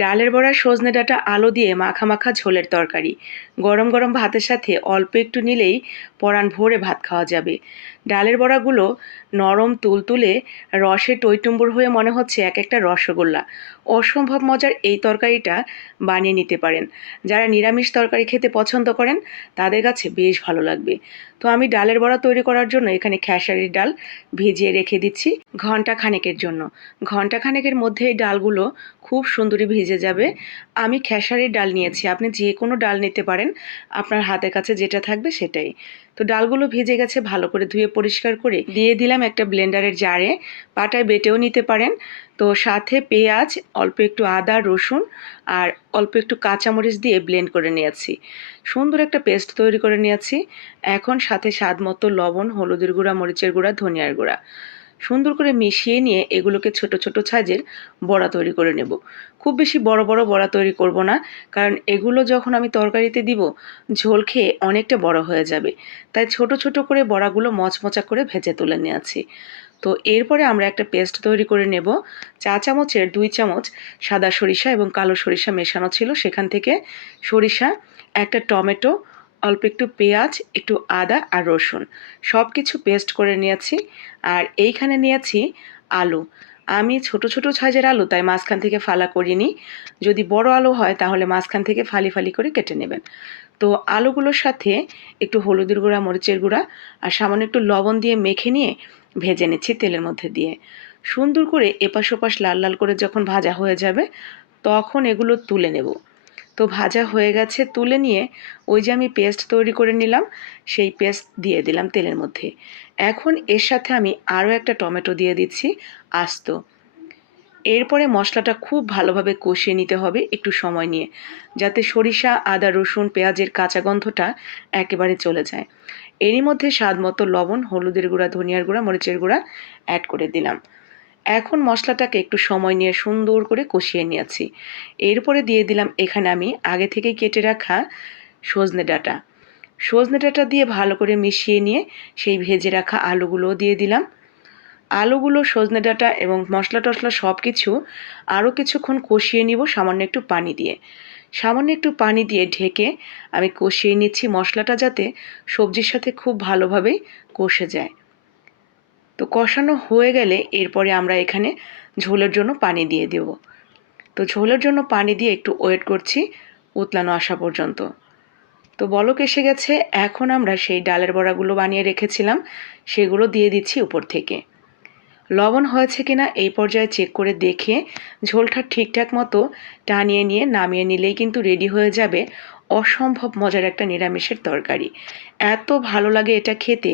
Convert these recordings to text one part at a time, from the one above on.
ডালের বড়া, সজনে ডাঁটা, আলো দিয়ে মাখা মাখা ঝোলের তরকারি। গরম গরম ভাতের সাথে অল্প একটু নিলেই পরাণ ভরে ভাত খাওয়া যাবে। ডালের বড়াগুলো নরম তুলতুলে রসে টইটুম্বুর হয়ে মনে হচ্ছে এক একটা রসগোল্লা। অসম্ভব মজার এই তরকারিটা বানিয়ে নিতে পারেন। যারা নিরামিষ তরকারি খেতে পছন্দ করেন, তাদের কাছে বেশ ভালো লাগবে। তো আমি ডালের বড়া তৈরি করার জন্য এখানে খেসারির ডাল ভিজিয়ে রেখে দিচ্ছি ঘণ্টা খানেকের জন্য। ঘণ্টা খানেকের মধ্যে এই ডালগুলো খুব সুন্দরী ভিজে যাবে। আমি খেসারির ডাল নিয়েছি। আপনি যে কোনো ডাল নিতে পারেন। আপনার হাতের কাছে যেটা থাকবে সেটাই। তো ডালগুলো ভিজে গেছে, ভালো করে ধুয়ে পরিষ্কার করে দিয়ে দিলাম একটা ব্লেন্ডারের জারে। পাটায় বেটেও নিতে পারেন। তো সাথে পেঁয়াজ, অল্প একটু আদা, রসুন আর অল্প একটু কাঁচামরিচ দিয়ে ব্লেন্ড করে নিয়েছি। সুন্দর একটা পেস্ট তৈরি করে নিয়েছি। এখন সাথে স্বাদ মতো লবণ, হলুদের গুঁড়া, মরিচের গুঁড়া, ধনিয়ার গুঁড়া। সুন্দর করে মিশিয়ে নিয়ে এগুলোকে ছোট ছোট ছাজের বড়া তৈরি করে নেব। খুব বেশি বড় বড় বড়া তৈরি করব না, কারণ এগুলো যখন আমি তরকারিতে দিব, ঝোল খেয়ে অনেকটা বড় হয়ে যাবে। তাই ছোট ছোট করে বড়াগুলো মচমচা করে ভেজে তুলে নিয়েছি। তো এরপরে আমরা একটা পেস্ট তৈরি করে নেব। চা চামচের দুই চামচ সাদা সরিষা এবং কালো সরিষা মেশানো ছিল সেখান থেকে সরিষা, একটা টমেটো অল্প একটু পেঁয়াজ, একটু আদা আর রসুন। সব কিছু পেস্ট করে নিয়েছি আর এইখানে নিয়েছি আলু। আমি ছোট ছোট সাইজের আলু, তাই মাঝখান থেকে ফালা করিনি। যদি বড় আলু হয়, তাহলে মাঝখান থেকে ফালি ফালি করে কেটে নেবেন। তো আলুগুলোর সাথে একটু হলুদের গুঁড়া, মরিচের গুঁড়া আর সামান্য একটু লবণ দিয়ে মেখে নিয়ে ভেজে নিচ্ছি তেলের মধ্যে দিয়ে। সুন্দর করে এপাশ ওপাশ লাল লাল করে যখন ভাজা হয়ে যাবে, তখন এগুলো তুলে নেব। তো ভাজা হয়ে গেছে, তুলে নিয়ে ওই যে আমি পেস্ট তৈরি করে নিলাম, সেই পেস্ট দিয়ে দিলাম তেলের মধ্যে। এখন এর সাথে আমি আরও একটা টমেটো দিয়ে দিচ্ছি, আস্ত। এরপরে মশলাটা খুব ভালোভাবে কষিয়ে নিতে হবে একটু সময় নিয়ে, যাতে সরিষা, আদা, রসুন, পেঁয়াজের কাঁচা গন্ধটা একেবারে চলে যায়। এরই মধ্যে স্বাদ মতো লবণ, হলুদের গুঁড়া, ধনিয়ার গুঁড়া, মরিচের গুঁড়া অ্যাড করে দিলাম। এখন মশলাটাকে একটু সময় নিয়ে সুন্দর করে কষিয়ে নিয়েছি। এরপরে দিয়ে দিলাম এখানে আমি আগে থেকেই কেটে রাখা সজনে ডাঁটা। সজনে ডাঁটা দিয়ে ভালো করে মিশিয়ে নিয়ে সেই ভেজে রাখা আলুগুলোও দিয়ে দিলাম। আলুগুলো, সজনে ডাঁটা এবং মশলা টশলা সব কিছু আরও কিছুক্ষণ কষিয়ে নিব সামান্য একটু পানি দিয়ে। সামান্য একটু পানি দিয়ে ঢেকে আমি কষিয়ে নিচ্ছি মশলাটা যাতে সবজির সাথে খুব ভালোভাবেই কষে যায়। কষানো হয়ে গেলে এরপরে আমরা এখানে ঝোলের জন্য পানি দিয়ে দেব। তো ঝোলের জন্য পানি দিয়ে একটু ওয়েট করছি উতলানো আসা পর্যন্ত। তো বলক এসে গেছে, এখন আমরা সেই ডালের বড়াগুলো বানিয়ে রেখেছিলাম, সেগুলো দিয়ে দিচ্ছি উপর থেকে। লবণ হয়েছে কিনা এই পর্যায়ে চেক করে দেখে ঝোলটা ঠিকঠাক মতো টানিয়ে নিয়ে নামিয়ে নিলেই কিন্তু রেডি হয়ে যাবে অসম্ভব মজার একটা নিরামিষের তরকারি। এত ভালো লাগে এটা খেতে।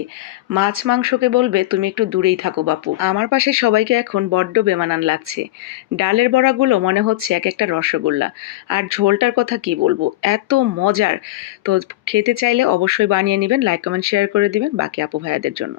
মাছ মাংসকে বলবে, তুমি একটু দূরেই থাকো বাপু। আমার পাশে সবাইকে এখন বড্ড বেমানান লাগছে। ডালের বড়াগুলো মনে হচ্ছে এক একটা রসগোল্লা। আর ঝোলটার কথা কি বলব? এত মজার। তো খেতে চাইলে অবশ্যই বানিয়ে নেবেন লাইক কমেন্ট শেয়ার করে দিবেন বাকি আপু ভাইয়াদের জন্য।